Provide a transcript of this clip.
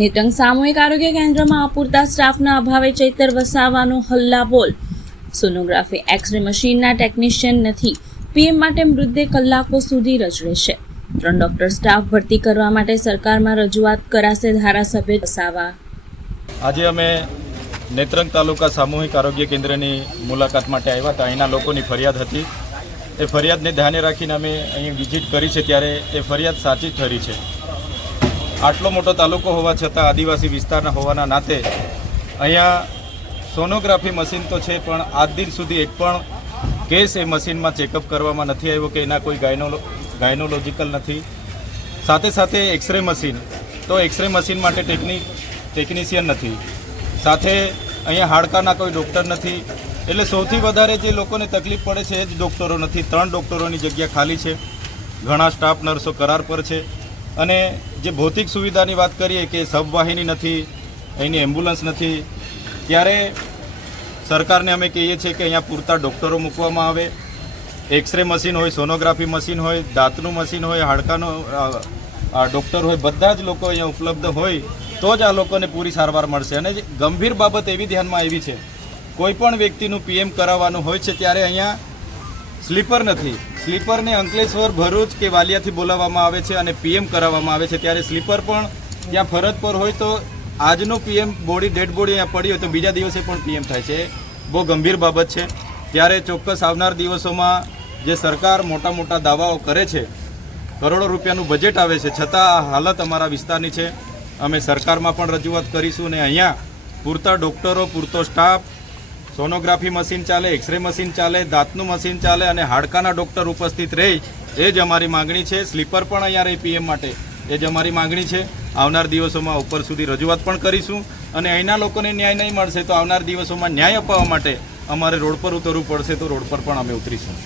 નેત્રંગ સામૂહિક આરોગ્ય કેન્દ્રમાં અપૂરતા સ્ટાફના અભાવે ચૈતર વસાવાનો હલ્લાબોલ. સોનોગ્રાફી એક્સ-રે મશીનના ટેકનિશિયન નથી. પીએમ માટે મૃતદેહ કલાકો સુધી રજળે છે. 3 ડોક્ટર સ્ટાફ ભરતી કરવા માટે સરકારમાં રજૂઆત કરાશે. ધારાસભ્ય વસાવા. આજે અમે નેત્રંગ તાલુકા સામૂહિક આરોગ્ય કેન્દ્રની મુલાકાત માટે આવ્યા હતા. અહીંના લોકોની ફરિયાદ હતી. એ ફરિયાદને ધ્યાને રાખીને અમે અહીં વિઝિટ કરી છે ત્યારે એ ફરિયાદ સાચી ઠરી છે. આટલો મોટો તાલુકો હોવા છતાં આદિવાસી વિસ્તારના હોવાના નાતે અહીંયા સોનોગ્રાફી મશીન તો છે, પણ આજ દિન સુધી એક પણ કેસ એ મશીનમાં ચેકઅપ કરવામાં નથી આવ્યો કે એના કોઈ ગાયનોલોજિકલ નથી. સાથે સાથે એક્સરે મશીન, તો એક્સરે મશીન માટે ટેકનિશિયન નથી. સાથે અહીંયા હાડકાના કોઈ ડૉક્ટર નથી. એટલે સૌથી વધારે જે લોકોને તકલીફ પડે છે એ જ ડૉક્ટરો નથી. 3 ડૉક્ટરોની જગ્યા ખાલી છે. ઘણા સ્ટાફ નર્સો કરાર પર છે. અને જે ભૌતિક સુવિધાની વાત કરીએ કે સબવાહિની નથી, અહીંની એમ્બ્યુલન્સ નથી, ત્યારે સરકારને અમે કહીએ છીએ કે અહીંયા પૂરતા ડૉક્ટરો મૂકવામાં આવે. એક્સરે મશીન હોય, સોનોગ્રાફી મશીન હોય, દાંતનું મશીન હોય, હાડકાનો ડૉક્ટર હોય, બધા જ લોકો અહીંયા ઉપલબ્ધ હોય તો જ આ લોકોને પૂરી સારવાર મળશે. અને ગંભીર બાબત એવી ધ્યાનમાં આવી છે, કોઈ પણ વ્યક્તિનું પીએમ કરાવવાનું હોય છે ત્યારે અહીંયા સ્લીપર નથી. સ્લીપરને અંકલેશ્વર, ભરૂચ કે વાલિયાથી બોલાવવામાં આવે છે અને પીએમ કરાવવામાં આવે છે. ત્યારે સ્લીપર પણ ત્યાં ફરજ પર હોય તો આજનું પીએમ ડેડ બોડી અહીંયા પડી હોય તો બીજા દિવસે પણ પીએમ થાય છે. બહુ ગંભીર બાબત છે. ત્યારે ચોક્કસ આવનાર દિવસોમાં જે સરકાર મોટા મોટા દાવાઓ કરે છે, કરોડો રૂપિયાનું બજેટ આવે છે, છતાં આ હાલત અમારા વિસ્તારની છે. અમે સરકારમાં પણ રજૂઆત કરીશું અને અહીંયા પૂરતા ડૉક્ટરો, પૂરતો સ્ટાફ, સોનોગ્રાફી મશીન ચાલે, એક્સરે મશીન ચાલે, દાંતનું મશીન ચાલે અને હાડકાના ડૉક્ટર ઉપસ્થિત રહે એ જ અમારી માગણી છે. સ્લીપર પણ અહીંયા રહે પીએમ માટે, એ જ અમારી માગણી છે. આવનાર દિવસોમાં ઉપર સુધી રજૂઆત પણ કરીશું અને અહીંના લોકોને ન્યાય નહીં મળશે તો આવનાર દિવસોમાં ન્યાય અપાવવા માટે અમારે રોડ પર ઉતરવું પડશે તો રોડ પર પણ અમે ઉતરીશું.